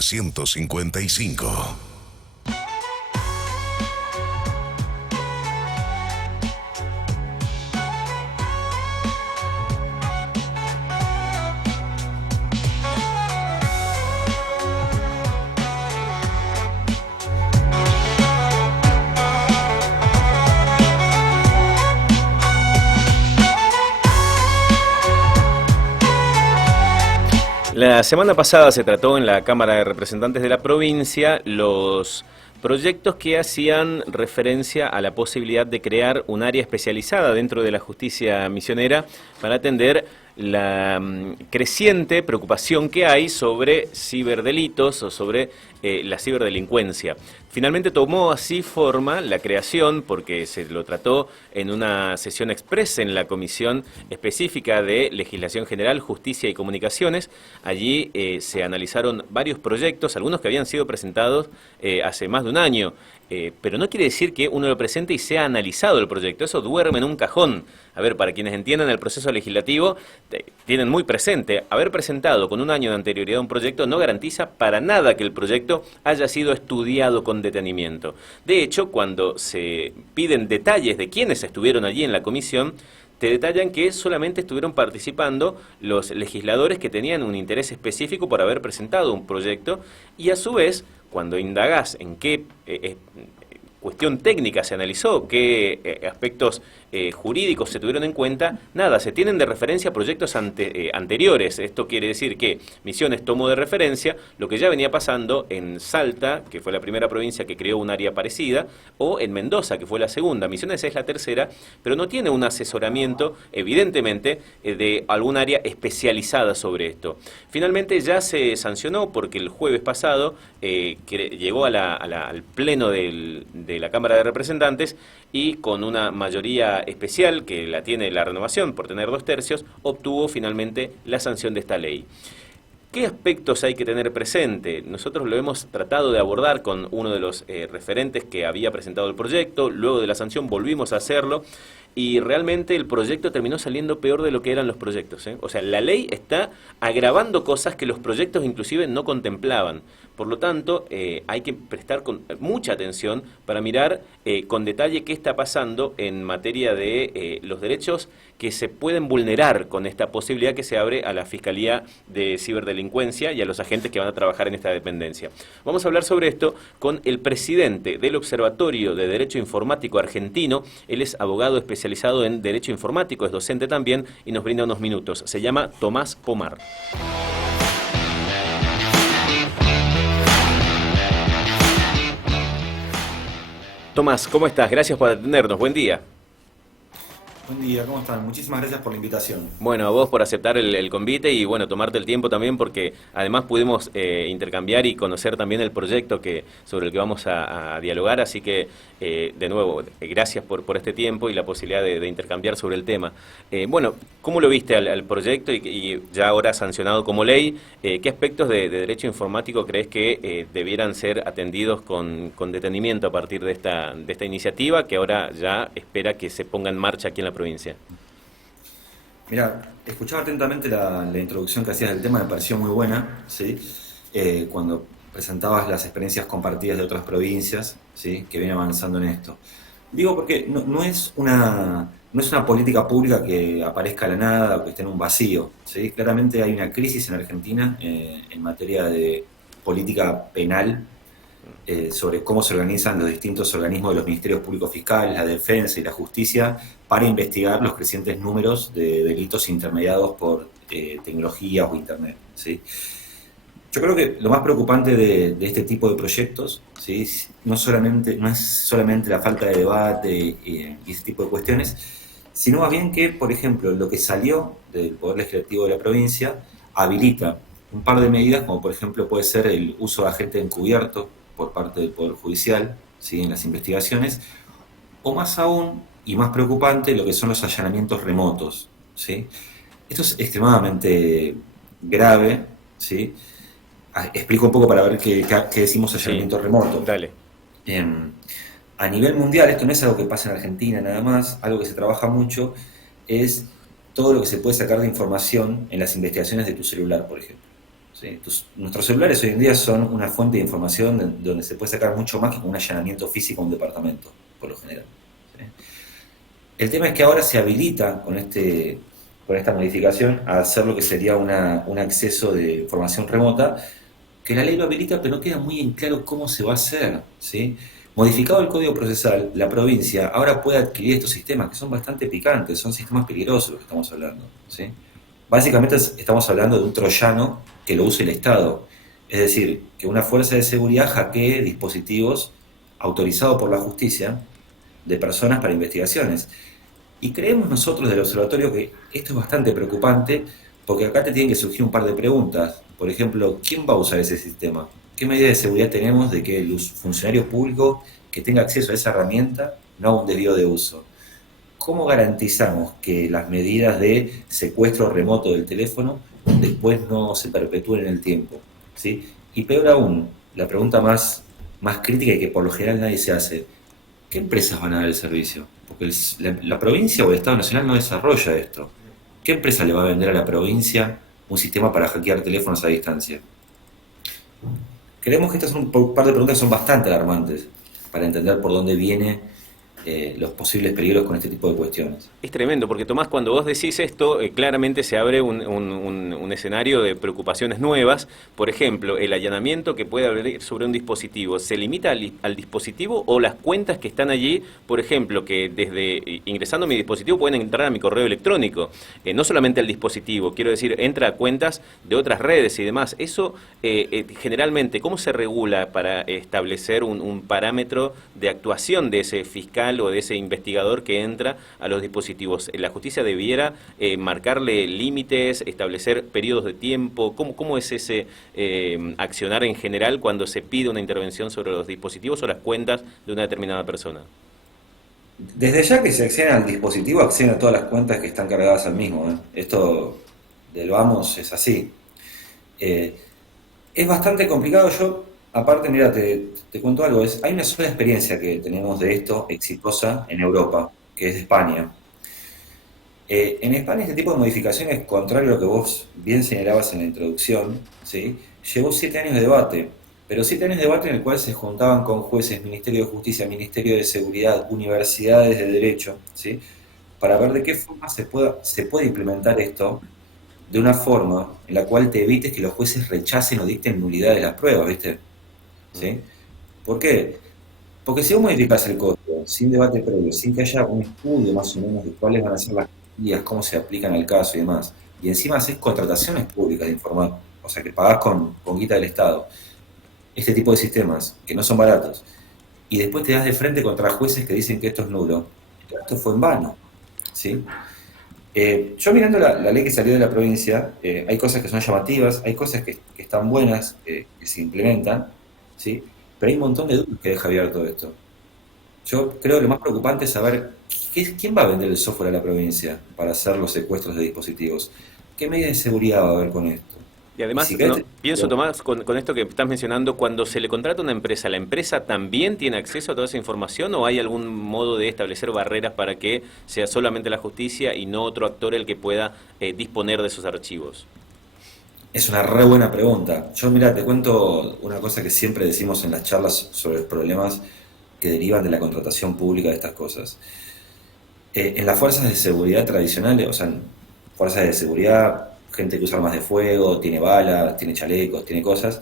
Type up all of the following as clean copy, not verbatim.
1955. La semana pasada se trató en la Cámara de Representantes de la provincia los proyectos que hacían referencia a la posibilidad de crear un área especializada dentro de la justicia misionera para atender la creciente preocupación que hay sobre ciberdelitos o sobre la ciberdelincuencia. Finalmente tomó así forma la creación, porque se lo trató en una sesión express en la Comisión Específica de Legislación General, Justicia y Comunicaciones. Allí se analizaron varios proyectos, algunos que habían sido presentados hace más de un año, pero no quiere decir que uno lo presente y sea analizado el proyecto. Eso duerme en un cajón. A ver, para quienes entiendan el proceso legislativo, tienen muy presente, haber presentado con un año de anterioridad un proyecto no garantiza para nada que el proyecto haya sido estudiado con detenimiento. De hecho, cuando se piden detalles de quiénes estuvieron allí en la comisión, te detallan que solamente estuvieron participando los legisladores que tenían un interés específico por haber presentado un proyecto, y a su vez, cuando indagás en qué cuestión técnica se analizó, qué aspectos jurídicos se tuvieron en cuenta, nada, se tienen de referencia proyectos anteriores. Esto quiere decir que Misiones tomó de referencia lo que ya venía pasando en Salta, que fue la primera provincia que creó un área parecida, o en Mendoza, que fue la segunda. Misiones es la tercera, pero no tiene un asesoramiento, evidentemente, de algún área especializada sobre esto. Finalmente ya se sancionó porque el jueves pasado llegó al pleno de la Cámara de Representantes y con una mayoría especial, que la tiene la renovación por tener 2/3, obtuvo finalmente la sanción de esta ley. ¿Qué aspectos hay que tener presente? Nosotros lo hemos tratado de abordar con uno de los referentes que había presentado el proyecto, luego de la sanción volvimos a hacerlo, y realmente el proyecto terminó saliendo peor de lo que eran los proyectos, ¿eh? O sea, la ley está agravando cosas que los proyectos inclusive no contemplaban. Por lo tanto, hay que prestar mucha atención para mirar con detalle qué está pasando en materia de los derechos que se pueden vulnerar con esta posibilidad que se abre a la Fiscalía de Ciberdelincuencia y a los agentes que van a trabajar en esta dependencia. Vamos a hablar sobre esto con el presidente del Observatorio de Derecho Informático Argentino. Él es abogado especializado en Derecho Informático, es docente también y nos brinda unos minutos. Se llama Tomás Pomar. Tomás, ¿cómo estás? Gracias por atendernos. Buen día. Buen día, ¿cómo están? Muchísimas gracias por la invitación. Bueno, a vos por aceptar el convite y bueno, tomarte el tiempo también porque además pudimos intercambiar y conocer también el proyecto sobre el que vamos a dialogar, así que de nuevo, gracias por este tiempo y la posibilidad de intercambiar sobre el tema. Bueno, ¿cómo lo viste al proyecto y ya ahora sancionado como ley? ¿Qué aspectos de derecho informático crees que debieran ser atendidos con detenimiento a partir de esta iniciativa que ahora ya espera que se ponga en marcha aquí en la provincia? Mira, escuchaba atentamente la introducción que hacías del tema, me pareció muy buena, ¿sí? Cuando presentabas las experiencias compartidas de otras provincias, ¿sí? Que vienen avanzando en esto. Digo porque no es una política pública que aparezca de la nada o que esté en un vacío, ¿sí? Claramente hay una crisis en Argentina en materia de política penal, sobre cómo se organizan los distintos organismos de los ministerios públicos fiscales, la defensa y la justicia para investigar los crecientes números de delitos intermediados por tecnologías o internet, ¿sí? Yo creo que lo más preocupante de este tipo de proyectos, ¿sí? no es solamente la falta de debate y ese tipo de cuestiones, sino más bien que, por ejemplo, lo que salió del Poder Legislativo de la provincia habilita un par de medidas, como por ejemplo puede ser el uso de agente encubierto por parte del Poder Judicial, ¿sí? En las investigaciones, o más aún, y más preocupante, lo que son los allanamientos remotos, ¿sí? Esto es extremadamente grave, ¿sí? Explico un poco para ver qué decimos allanamiento remoto. Dale. A nivel mundial, esto no es algo que pasa en Argentina nada más, algo que se trabaja mucho es todo lo que se puede sacar de información en las investigaciones de tu celular, por ejemplo, ¿sí? Nuestros celulares hoy en día son una fuente de información donde se puede sacar mucho más que con un allanamiento físico a un departamento, por lo general. ¿Sí? El tema es que ahora se habilita con esta modificación a hacer lo que sería un acceso de información remota, que la ley lo habilita, pero no queda muy en claro cómo se va a hacer. ¿Sí? Modificado el código procesal, la provincia ahora puede adquirir estos sistemas que son bastante picantes, son sistemas peligrosos los que estamos hablando. ¿Sí? Básicamente estamos hablando de un troyano que lo use el Estado. Es decir, que una fuerza de seguridad hackee dispositivos autorizados por la justicia de personas para investigaciones. Y creemos nosotros del observatorio que esto es bastante preocupante porque acá te tienen que surgir un par de preguntas. Por ejemplo, ¿quién va a usar ese sistema? ¿Qué medidas de seguridad tenemos de que el funcionario público que tenga acceso a esa herramienta no haga un desvío de uso? ¿Cómo garantizamos que las medidas de secuestro remoto del teléfono después no se perpetúen en el tiempo? ¿Sí? Y peor aún, la pregunta más crítica y que por lo general nadie se hace, ¿qué empresas van a dar el servicio? Porque la provincia o el Estado Nacional no desarrolla esto. ¿Qué empresa le va a vender a la provincia un sistema para hackear teléfonos a distancia? Creemos que estas son un par de preguntas que son bastante alarmantes para entender por dónde vienen los posibles peligros con este tipo de cuestiones. Es tremendo, porque Tomás, cuando vos decís esto, claramente se abre un escenario de preocupaciones nuevas. Por ejemplo, el allanamiento que puede abrir sobre un dispositivo, ¿se limita al dispositivo o las cuentas que están allí? Por ejemplo, que desde ingresando a mi dispositivo pueden entrar a mi correo electrónico, no solamente al dispositivo, quiero decir, entra a cuentas de otras redes y demás. Eso, generalmente, ¿cómo se regula para establecer un parámetro de actuación de ese fiscal o de ese investigador que entra a los dispositivos? ¿La justicia debiera marcarle límites, establecer periodos de tiempo? ¿Cómo es ese accionar en general cuando se pide una intervención sobre los dispositivos o las cuentas de una determinada persona? Desde ya que se acceden al dispositivo, acceden a todas las cuentas que están cargadas al mismo. ¿Eh? Esto del vamos es así. Eh, es bastante complicado. Yo, aparte, mira, te cuento algo. Hay una sola experiencia que tenemos de esto exitosa en Europa, que es de España. En España este tipo de modificaciones, contrario a lo que vos bien señalabas en la introducción, ¿sí? Llevó 7 años de debate, pero 7 años de debate en el cual se juntaban con jueces, Ministerio de Justicia, Ministerio de Seguridad, universidades de Derecho, ¿sí? Para ver de qué forma se puede implementar esto de una forma en la cual te evites que los jueces rechacen o dicten nulidad de las pruebas, ¿viste? ¿Sí? ¿Por qué? Porque si vos modificás el código sin debate previo, sin que haya un estudio más o menos de cuáles van a ser las medidas, cómo se aplican al caso y demás, y encima haces contrataciones públicas de informar, o sea que pagás con guita del Estado, este tipo de sistemas, que no son baratos, y después te das de frente contra jueces que dicen que esto es nulo, esto fue en vano, ¿sí? Yo mirando la ley que salió de la provincia, hay cosas que son llamativas, hay cosas que están buenas, que se implementan, ¿sí? Pero hay un montón de dudas que deja abierto esto. Yo creo que lo más preocupante es saber quién va a vender el software a la provincia para hacer los secuestros de dispositivos. ¿Qué medidas de seguridad va a haber con esto? Y Y además, si no, querés, pienso, Tomás, con esto que estás mencionando, cuando se le contrata a una empresa, ¿la empresa también tiene acceso a toda esa información o hay algún modo de establecer barreras para que sea solamente la justicia y no otro actor el que pueda disponer de esos archivos? es una re buena pregunta. Yo, mira, te cuento una cosa que siempre decimos en las charlas sobre los problemas que derivan de la contratación pública de estas cosas. En las fuerzas de seguridad tradicionales, o sea, en fuerzas de seguridad, gente que usa armas de fuego, tiene balas, tiene chalecos, tiene cosas,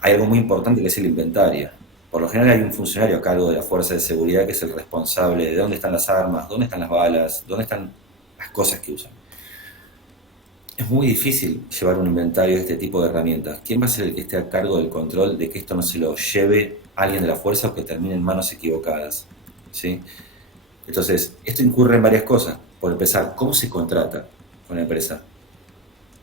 hay algo muy importante que es el inventario. Por lo general hay un funcionario a cargo de la fuerza de seguridad que es el responsable de dónde están las armas, dónde están las balas, dónde están las cosas que usan. Es muy difícil llevar un inventario de este tipo de herramientas. ¿Quién va a ser el que esté a cargo del control de que esto no se lo lleve alguien de la fuerza o que termine en manos equivocadas? ¿Sí? Entonces, esto incurre en varias cosas. Por empezar, ¿cómo se contrata con la empresa?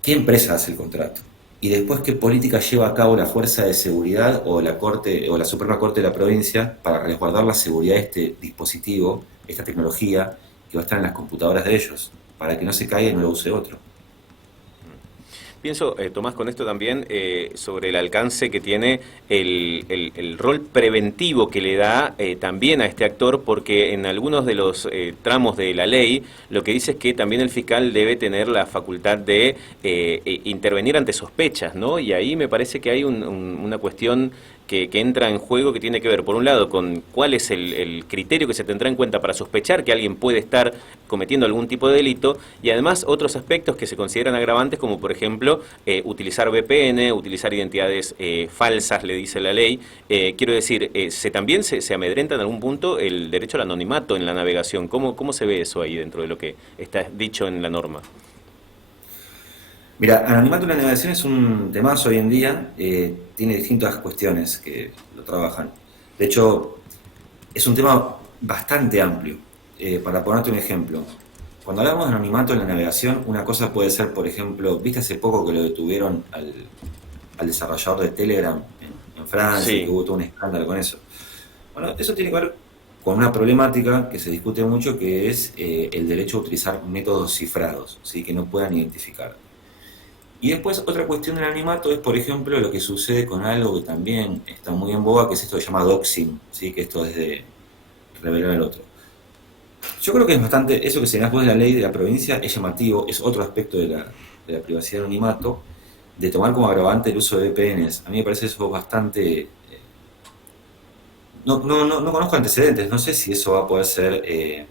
¿Qué empresa hace el contrato? Y después, ¿qué política lleva a cabo la Fuerza de Seguridad o la Corte o la Suprema Corte de la provincia para resguardar la seguridad de este dispositivo, esta tecnología que va a estar en las computadoras de ellos, para que no se caiga y no lo use otro? Pienso, Tomás, con esto también sobre el alcance que tiene el rol preventivo que le da también a este actor, porque en algunos de los tramos de la ley lo que dice es que también el fiscal debe tener la facultad de intervenir ante sospechas, ¿no? Y ahí me parece que hay una cuestión que entra en juego, que tiene que ver, por un lado, con cuál es el criterio que se tendrá en cuenta para sospechar que alguien puede estar cometiendo algún tipo de delito, y además otros aspectos que se consideran agravantes, como por ejemplo utilizar VPN, utilizar identidades falsas, le dice la ley. Quiero decir, también se amedrenta en algún punto el derecho al anonimato en la navegación. ¿Cómo se ve eso ahí dentro de lo que está dicho en la norma? Mira, anonimato en la navegación es un temazo hoy en día, tiene distintas cuestiones que lo trabajan. De hecho, es un tema bastante amplio. Para ponerte un ejemplo, cuando hablamos de anonimato en la navegación, una cosa puede ser, por ejemplo, ¿viste hace poco que lo detuvieron al desarrollador de Telegram en Francia, y que Sí. hubo todo un escándalo con eso? Bueno, eso tiene que ver con una problemática que se discute mucho, que es el derecho a utilizar métodos cifrados, ¿sí? Que no puedan identificar. Y después otra cuestión del anonimato es, por ejemplo, lo que sucede con algo que también está muy en boga, que es esto que se llama doxing, ¿sí? Que esto es de revelar al otro. Yo creo que es bastante, eso que se da después de la ley de la provincia es llamativo, es otro aspecto de la privacidad del anonimato, de tomar como agravante el uso de VPNs. A mí me parece eso bastante... no conozco antecedentes, no sé si eso va a poder ser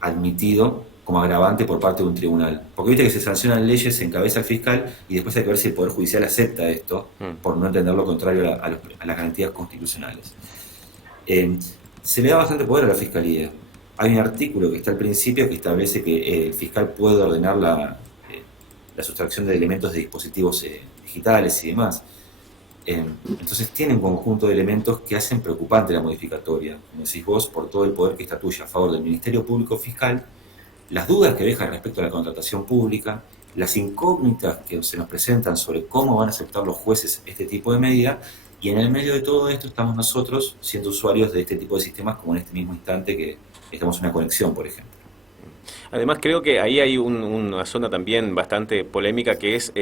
admitido como agravante por parte de un tribunal. Porque viste que se sancionan leyes, se encabeza el fiscal y después hay que ver si el Poder Judicial acepta esto Mm. por no entender lo contrario a las garantías constitucionales. Eh, Se le da bastante poder a la Fiscalía. Hay un artículo que está al principio que establece que el fiscal puede ordenar la sustracción de elementos de dispositivos digitales y demás. Entonces tiene un conjunto de elementos que hacen preocupante la modificatoria, como decís vos, por todo el poder que está tuyo a favor del Ministerio Público Fiscal, las dudas que deja respecto a la contratación pública, las incógnitas que se nos presentan sobre cómo van a aceptar los jueces este tipo de medida, y en el medio de todo esto estamos nosotros siendo usuarios de este tipo de sistemas, como en este mismo instante que estamos en una conexión, por ejemplo. Además, creo que ahí hay una zona también bastante polémica, que es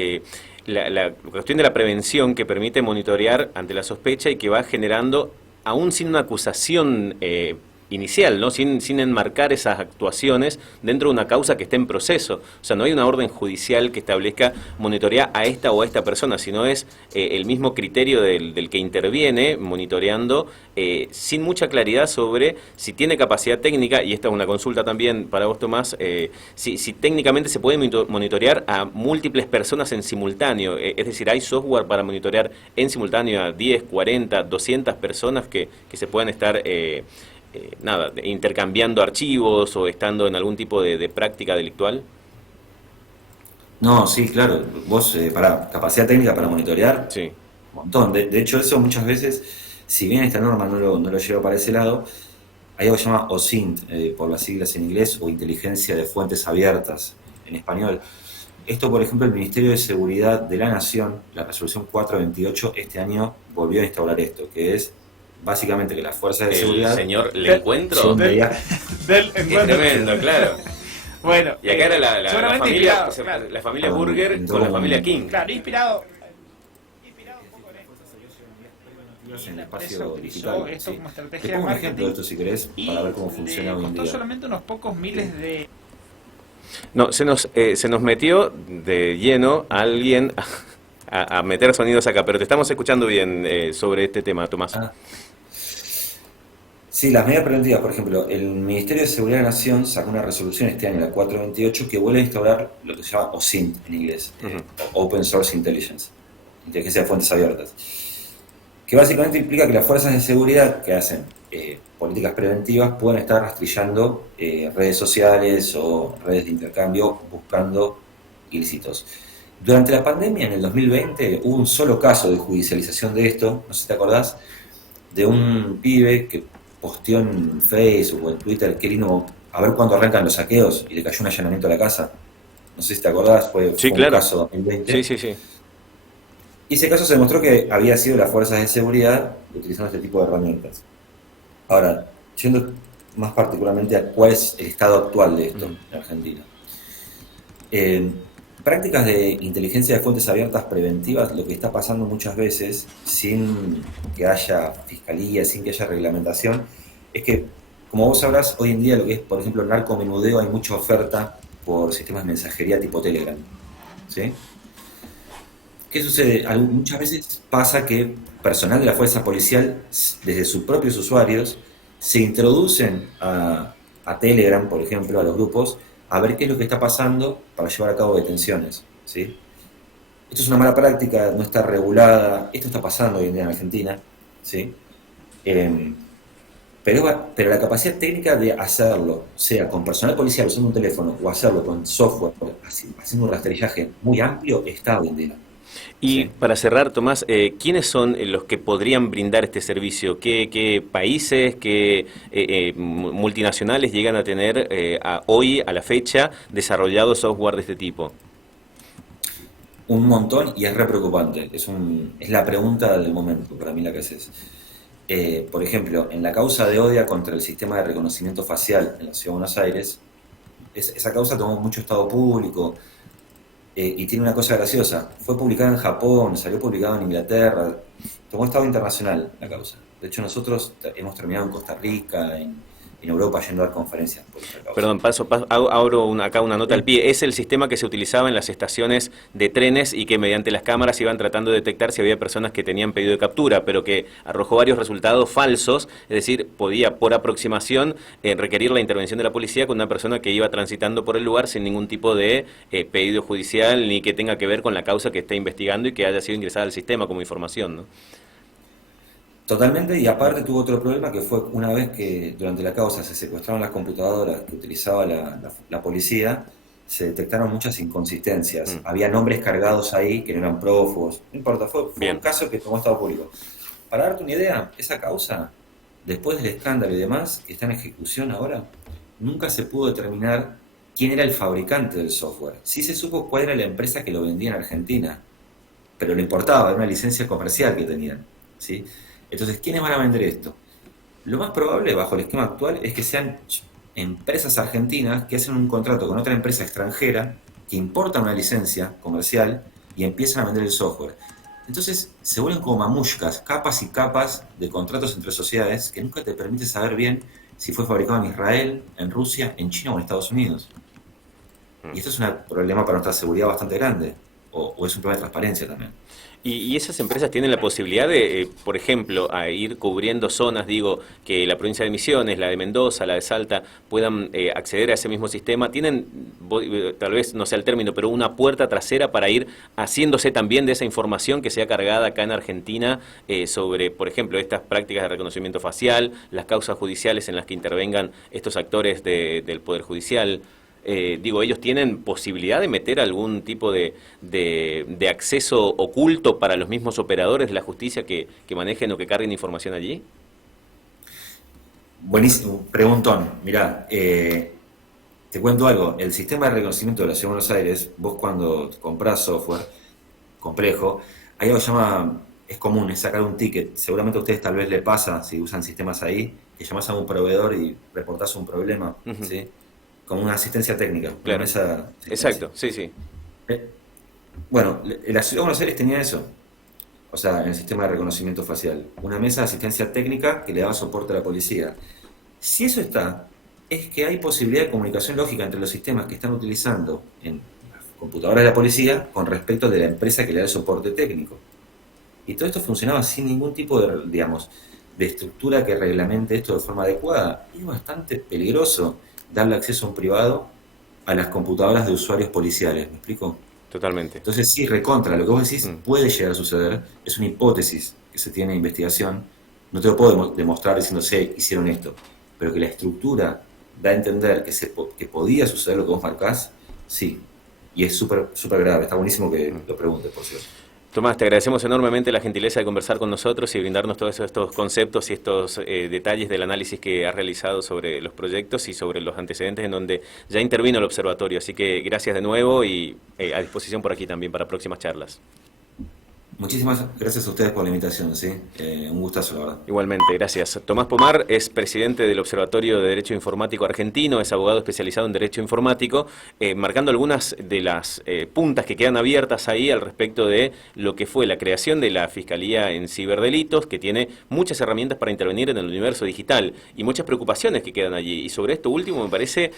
la cuestión de la prevención, que permite monitorear ante la sospecha y que va generando, aún sin una acusación inicial, ¿no? Sin enmarcar esas actuaciones dentro de una causa que esté en proceso. O sea, no hay una orden judicial que establezca monitorear a esta o a esta persona, sino es el mismo criterio del que interviene monitoreando, sin mucha claridad sobre si tiene capacidad técnica. Y esta es una consulta también para vos, Tomás, si técnicamente se puede monitorear a múltiples personas en simultáneo. Es decir, hay software para monitorear en simultáneo a 10, 40, 200 personas que se puedan estar intercambiando archivos o estando en algún tipo de práctica delictual. No, sí, claro, vos para capacidad técnica para monitorear, Sí. un montón. De hecho, eso muchas veces, si bien esta norma no lo lleva para ese lado, hay algo que se llama OSINT, por las siglas en inglés, o Inteligencia de Fuentes Abiertas en español. Esto, por ejemplo, el Ministerio de Seguridad de la Nación, la resolución 428, este año volvió a instaurar esto, que es básicamente que las fuerzas de El seguridad señor Le Del, Encuentro. lleven del, medidas. del Qué encuentro. tremendo, claro. Bueno, Y acá era la seguramente familia, inspirado, claro. la familia Burger con la familia King. Claro, inspirado un poco en esto. En el La empresa espacio utilizó digital. esto Sí. como Te estrategia de pongo un ejemplo de marketing esto si querés, y para ver cómo le funciona hoy en costó día. solamente unos pocos miles de... No, se nos metió de lleno alguien a meter sonidos acá, pero te estamos escuchando bien sobre este tema, Tomás. Ah, sí, las medidas preventivas, por ejemplo, el Ministerio de Seguridad de la Nación sacó una resolución este año, la 428, que vuelve a instaurar lo que se llama OSINT en inglés, Ujú. Open Source Intelligence, inteligencia de fuentes abiertas, que básicamente implica que las fuerzas de seguridad que hacen políticas preventivas pueden estar rastrillando redes sociales o redes de intercambio buscando ilícitos. Durante la pandemia, en el 2020, hubo un solo caso de judicialización de esto, no sé si te acordás, de un pibe que posteó en Facebook o en Twitter, qué lindo, a ver cuándo arrancan los saqueos, y le cayó un allanamiento a la casa. No sé si te acordás, Sí, fue un claro. caso Sí, 2020. sí, sí. Y ese caso se demostró que había sido las fuerzas de seguridad utilizando este tipo de herramientas. Ahora, yendo más particularmente a cuál es el estado actual de esto Ujú. en Argentina. Eh, prácticas de inteligencia de fuentes abiertas preventivas, lo que está pasando muchas veces, sin que haya fiscalía, sin que haya reglamentación, es que, como vos sabrás, hoy en día lo que es, por ejemplo, el narcomenudeo, hay mucha oferta por sistemas de mensajería tipo Telegram, ¿sí? ¿Qué sucede? Muchas veces pasa que personal de la fuerza policial, desde sus propios usuarios, se introducen a Telegram, por ejemplo, a los grupos, a ver qué es lo que está pasando para llevar a cabo detenciones, ¿sí? Esto es una mala práctica, no está regulada, esto está pasando hoy en día en Argentina, ¿sí? Em, pero la capacidad técnica de hacerlo, sea con personal policial usando un teléfono o hacerlo con software, haciendo un rastrillaje muy amplio, está hoy en día, Y ¿sí? para cerrar, Tomás, ¿quiénes son los que podrían brindar este servicio? ¿Qué países, qué multinacionales llegan a tener hoy, a la fecha, desarrollado software de este tipo? Un montón y es re preocupante. Es la pregunta del momento para mí la que haces. Por ejemplo, en la causa de Odia contra el sistema de reconocimiento facial en la Ciudad de Buenos Aires, esa causa tomó mucho estado público y tiene una cosa graciosa. Fue publicada en Japón, salió publicada en Inglaterra, tomó estado internacional la causa. De hecho, nosotros hemos terminado en Costa Rica, en Europa, yendo a dar conferencias por esta causa. Perdón, abro acá una nota al pie. Es el sistema que se utilizaba en las estaciones de trenes y que mediante las cámaras iban tratando de detectar si había personas que tenían pedido de captura, pero que arrojó varios resultados falsos, es decir, podía por aproximación requerir la intervención de la policía con una persona que iba transitando por el lugar sin ningún tipo de pedido judicial ni que tenga que ver con la causa que esté investigando y que haya sido ingresada al sistema como información, ¿no? Totalmente, y aparte tuvo otro problema que fue una vez que durante la causa se secuestraron las computadoras que utilizaba la policía, se detectaron muchas inconsistencias. Mm, Había nombres cargados ahí que no eran prófugos. No importa, fue un bien. caso que tomó estado público. Para darte una idea, esa causa, después del escándalo y demás, que está en ejecución ahora, nunca se pudo determinar quién era el fabricante del software. Sí se supo cuál era la empresa que lo vendía en Argentina, pero lo importaba, era una licencia comercial que tenían, ¿sí? Entonces, ¿quiénes van a vender esto? Lo más probable, bajo el esquema actual, es que sean empresas argentinas que hacen un contrato con otra empresa extranjera que importa una licencia comercial y empiezan a vender el software. Entonces, se vuelven como mamushkas, capas y capas de contratos entre sociedades que nunca te permite saber bien si fue fabricado en Israel, en Rusia, en China o en Estados Unidos. Y esto es un problema para nuestra seguridad bastante grande, o es un problema de transparencia también. Y esas empresas tienen la posibilidad de, por ejemplo, a ir cubriendo zonas, digo, que la provincia de Misiones, la de Mendoza, la de Salta, puedan acceder a ese mismo sistema. Tienen, tal vez no sea el término, pero una puerta trasera para ir haciéndose también de esa información que sea cargada acá en Argentina sobre, por ejemplo, estas prácticas de reconocimiento facial, las causas judiciales en las que intervengan estos actores del Poder Judicial. Digo, ellos tienen posibilidad de meter algún tipo de acceso oculto para los mismos operadores de la justicia que manejen o que carguen información allí. Buenísimo, preguntón. Mirá, te cuento algo. El sistema de reconocimiento de la Ciudad de Buenos Aires, vos cuando comprás software complejo, hay algo que se llama, es común, es sacar un ticket. Seguramente a ustedes tal vez le pasa, si usan sistemas ahí, que llamás a un proveedor y reportás un problema, Ujú, ¿sí? Como una asistencia técnica, una claro, mesa de asistencia. exacto, sí, sí. Eh, Bueno, la Ciudad de Buenos Aires tenía eso, o sea, en el sistema de reconocimiento facial, una mesa de asistencia técnica que le daba soporte a la policía. Si eso está, es que hay posibilidad de comunicación lógica entre los sistemas que están utilizando en las computadoras de la policía con respecto de la empresa que le da el soporte técnico. Y todo esto funcionaba sin ningún tipo de, digamos, de estructura que reglamente esto de forma adecuada. Y es bastante peligroso darle acceso a un privado a las computadoras de usuarios policiales, ¿me explico? Totalmente. Entonces sí, recontra, lo que vos decís Mm. puede llegar a suceder, es una hipótesis que se tiene en investigación, no te lo puedo demostrar diciendo, sí, hicieron esto, pero que la estructura da a entender que podía suceder lo que vos marcás, sí, y es súper súper grave, está buenísimo que lo preguntes, por cierto. Tomás, te agradecemos enormemente la gentileza de conversar con nosotros y brindarnos todos estos conceptos y estos detalles del análisis que has realizado sobre los proyectos y sobre los antecedentes en donde ya intervino el observatorio. Así que gracias de nuevo y a disposición por aquí también para próximas charlas. Muchísimas gracias a ustedes por la invitación, ¿sí? Un gustazo, la verdad. Igualmente, gracias. Tomás Pomar es presidente del Observatorio de Derecho Informático Argentino, es abogado especializado en Derecho Informático, marcando algunas de las puntas que quedan abiertas ahí al respecto de lo que fue la creación de la Fiscalía en Ciberdelitos, que tiene muchas herramientas para intervenir en el universo digital y muchas preocupaciones que quedan allí. Y sobre esto último me parece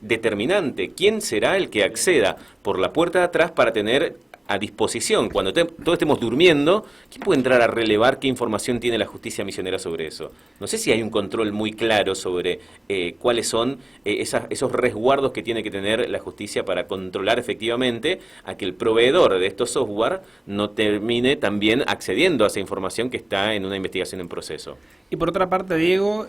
determinante. ¿Quién será el que acceda por la puerta de atrás para tener a disposición, cuando todos estemos durmiendo, ¿quién puede entrar a relevar qué información tiene la justicia misionera sobre eso? No sé si hay un control muy claro sobre cuáles son esos resguardos que tiene que tener la justicia para controlar efectivamente a que el proveedor de estos software no termine también accediendo a esa información que está en una investigación en proceso. Y por otra parte, Diego,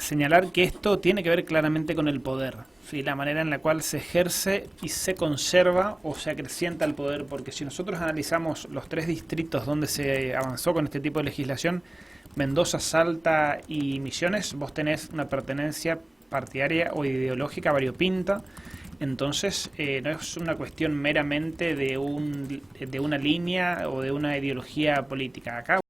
señalar que esto tiene que ver claramente con el poder, ¿sí? La manera en la cual se ejerce y se conserva o se acrecienta el poder, porque si nosotros analizamos los 3 distritos donde se avanzó con este tipo de legislación, Mendoza, Salta y Misiones, vos tenés una pertenencia partidaria o ideológica variopinta. Entonces, no es una cuestión meramente de una línea o de una ideología política. Acá